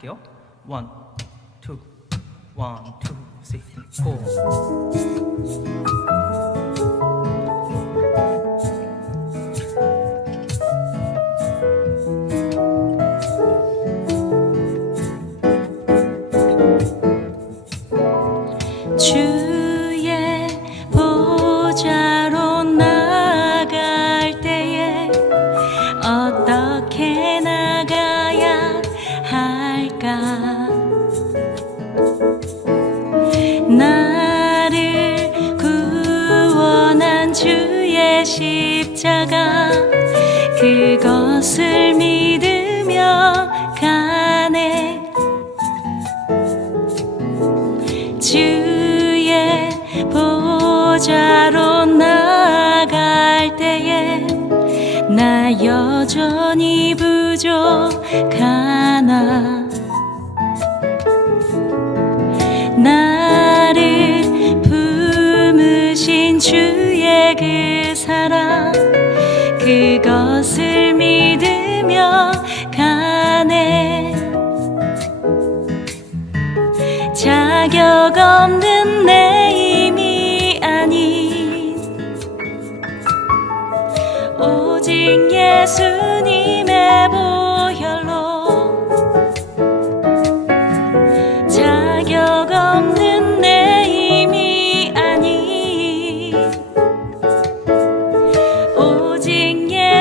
할게요. 원, 투, 원, 투, 쓰리, 포. 그것을 믿으며 가네. 주의 보좌로 나갈 때에 나 여전히 부족하나. 나를 품으신 주의 그 사랑 그것을 믿으며 가네. 자격 없는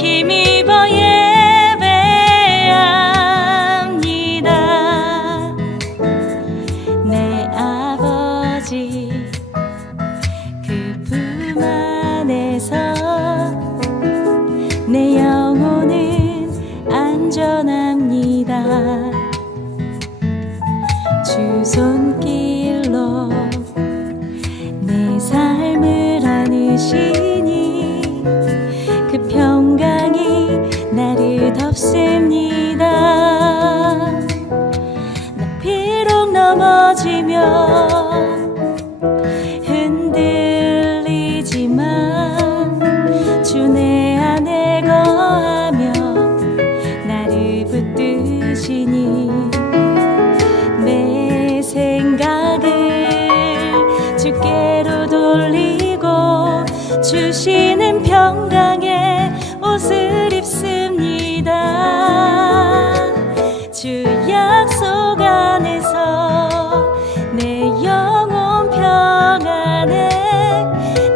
힘입어 예배합니다. 내 아버지 그 품 안에서 내 영혼은 안전합니다. 주 손길로 내 삶을 안으시 주시는 평강의 옷을 입습니다. 주 약속 안에서 내 영혼 평안에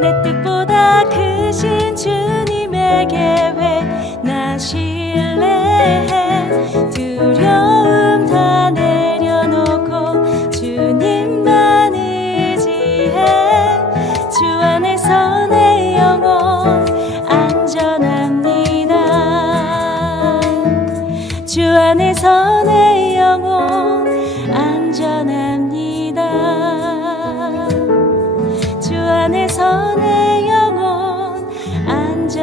내 뜻보다 크신 주님의 계획 나 신뢰해? 두려 안에서 내 영혼 안전합니다. 주 안에서 내 영혼 안전합니다